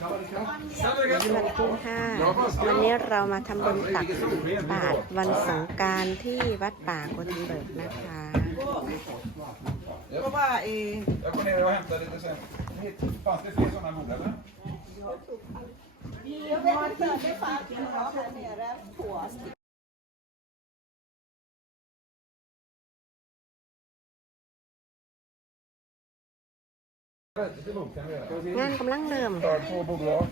สวัสดีค่ะวันนี้เรามาทำบุญตักบาตรวันสงกรารที่วัดป่ากุนเบิกนะคะเพราะว่าเอ bord eller? นอนเปิดได้ฝาเขียวค่ะเนี่ยแล้วถั่วงานกำลังเริ่ม Tar två bord var.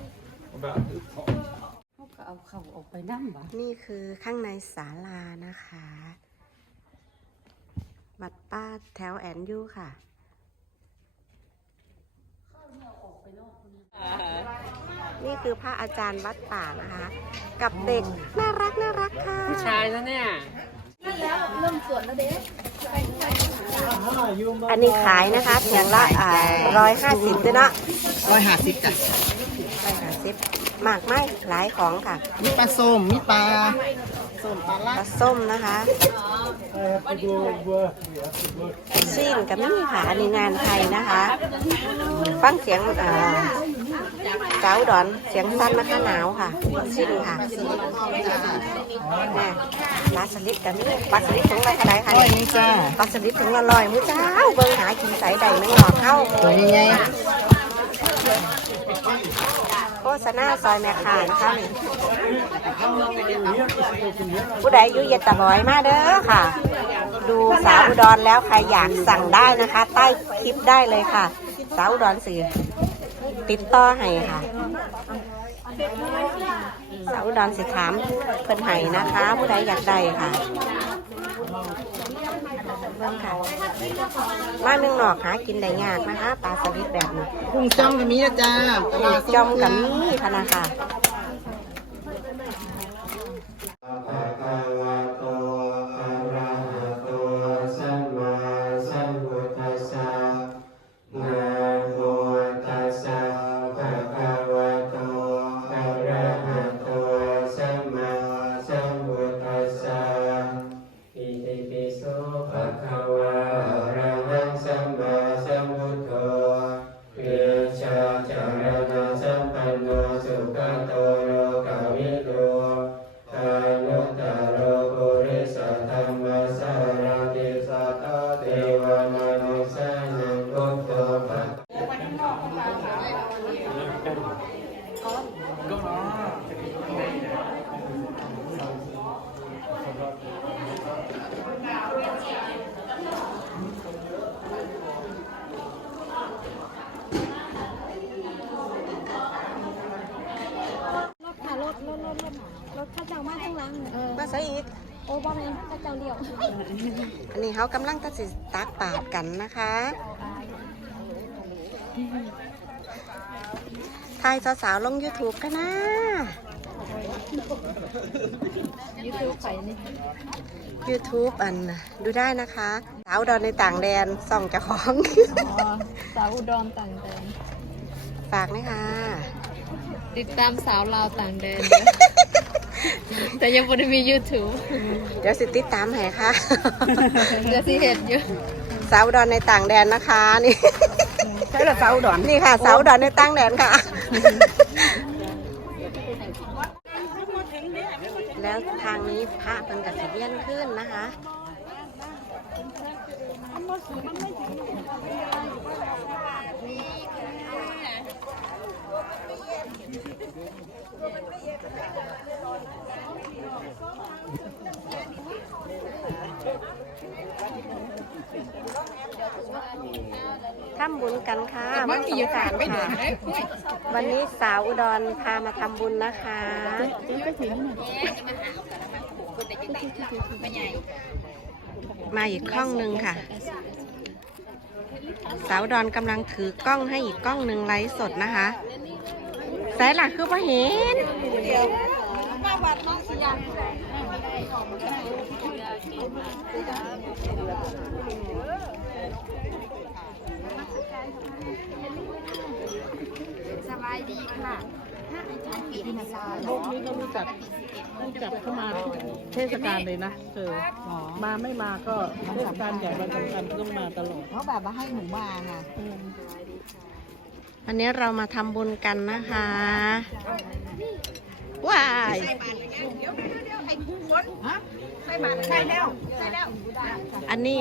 Och bär. เขาก็เอาเขาออกไปนั่งบ่นี่คือข้างในศาลานะคะ บัดป้าแถวแอนยูค่ะนี่คือพระอาจารย์วัดป่านะคะ กับเด็กน่ารักน่ารักค่ะ ผู้ชายนะเนี่ย อันนี้ขายนะคะถุงละร้อยห้าสิบด้วยเนาะร้อยห้าสิบจ้ะร้อยห้าสิบหมากไม้หลายของค่ะ มีปลาส้ม มีปลาส้มปลาปละลาส้มนะคะ ซีนกับนี่ค่ะอันงานไทยนะคะ ฟังเสียงเจ้าดอนเสียงสั้นนะคะหนาวค่ะซีนค่ะนี่ปลาสลิดกับนี่ปลาสลิดถุงละเท่าไรคะร้อยนี่จ้าปลาสลิดถุงละร้อยมื้อเจ้าเบิ่งหากินใสใดแม่งหลอกเข้าตัวใหญ่โฆ ษณาซอยแม่ค้านะคะนี่ผู้ใดอยู่เย็ดตะบอยมาเด้อค่ะ ดูสาวอุดรแล้วใครอยากสั่งได้นะคะ ใต้คลิปได้เลยค่ะ สาวอุดรสื่อติดต่อให้ค่ะสาวอุดรสิถามเพิ่นให้นะคะ ผู้ใดอยากได้ค่ะ มาเมืองนอกหากินได้ยากนะคะปลาสลิดแบบนี้ๆกุ้งจ้องก็มีนะจ้าปลาจอมกับนี่พะนาค่ะ มาข้างหลังเออมาใส่อีก โอ้บ่แม่นข้าเจ้าเลี้ยวอันนี้เขากำลังตัดสิตักปาดกันนะคะ ทายสาวๆลง YouTube กันนะ ยูทูบไปนี่ YouTube อันดูได้นะคะ สาวดอนในต่างแดนส่องเจ้าของ อ๋อ สาวอุดรต่างแดนฝากนะคะ ติดตามสาวลาวต่างแดนเด้อ แต่ยังบ่ได้มี YouTube เดี๋ยวสิติดตามให้ค่ะ เดี๋ยวสิเห็นอยู่สาวอุดอนในต่างแดนนะคะนี่ ใช่หรอสาวอุดอนนี่ค่ะสาวอุดอนในต่างแดนค่ะ แล้วทางนี้พระเป็นกับสีเลียนขึ้นนะคะ ทำบุญกันค่ะวันสงกรารค่ะ วันนี้สาวอุดรพามาทำบุญนะคะมาอีกกล้องหนึ่งค่ะ สาวอุดรกำลังถือกล้องให้อีกกล้องหนึ่งไลฟ์สดนะคะสายหลักคือพ่เห็นสบา ยดีค่ะโลกนี้ก็รู้จักรู้จักเข้ามาทุกเทศกาลเลยนะเธอมาไม่มาก็เทศกาลใหญ่วันสำคัญต้องมาตลอดเพราะแบบว่าให้หนูมาค่ะอืมวันนี้เรามาทำบุญกันนะคะว้ายอันนี้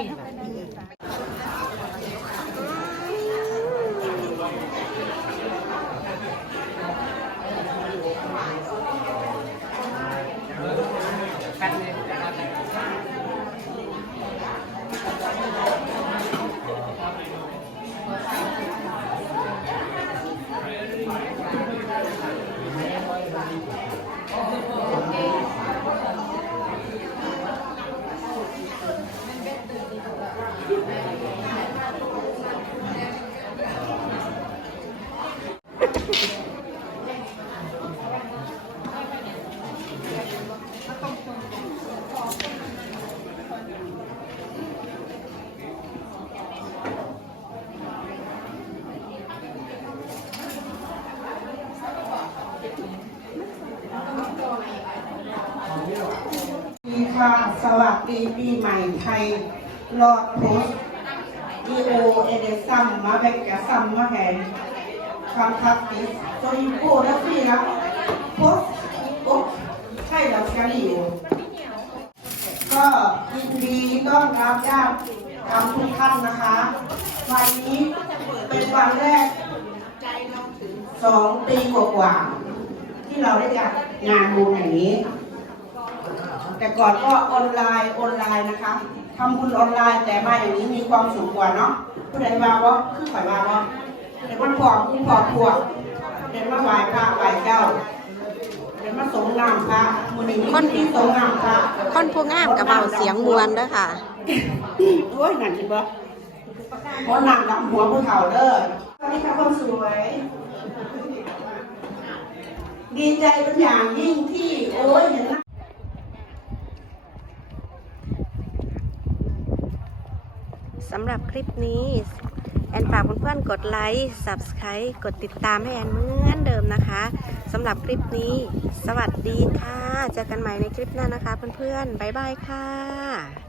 ดีค่ะสวัสดีปีใหม่ไทยรอดโพสอีโอเอเดซัมมาเบกกะซัมมาแหนคำทักติสตัวอีโกแล้วพี่นะโพสโอใช่แล้วแกลี่อยู่ ก็ยินดีต้อนรับญาติตามทุกท่านนะคะ วันนี้เป็นวันแรกสองปีกว่าๆที่เราได้จัดงานบุญอย่างนี้ แต่ก่อนก็ออนไลน์ออนไลน์นะคะทำบุญออนไลน์แต่มาอย่างนี้มีความสุขกว่าเนาะผู้ใดว่าว่าคือข่อยว่าว่าเด็กมันผอมผู้ผอมพวกเด็กมาไหว้พระไหว้เจ้าเด็กมาสงน้ำพระมือนี้มีที่สงน้ำพระคนผู้งามกับเบาเสียงมวนเด้อค่ะโอ้ยนั่นเห็นปะเพราะนางกับหัวผู้เฒ่าเด้อสวัสดีค่ะคนสวย ดีใจเป็นอย่างยิ่งที่โอ้ยเห็นหน้าำหรับคลิปนี้ แอนฝากเพื่อนๆกดไลค์ Subscribe กดติดตามให้แอนเหมือนเดิมนะคะสำหรับคลิปนี้ สวัสดีค่ะ เจอกันใหม่ในคลิปหน้านะคะเพื่อนๆบ๊ายบายค่ะ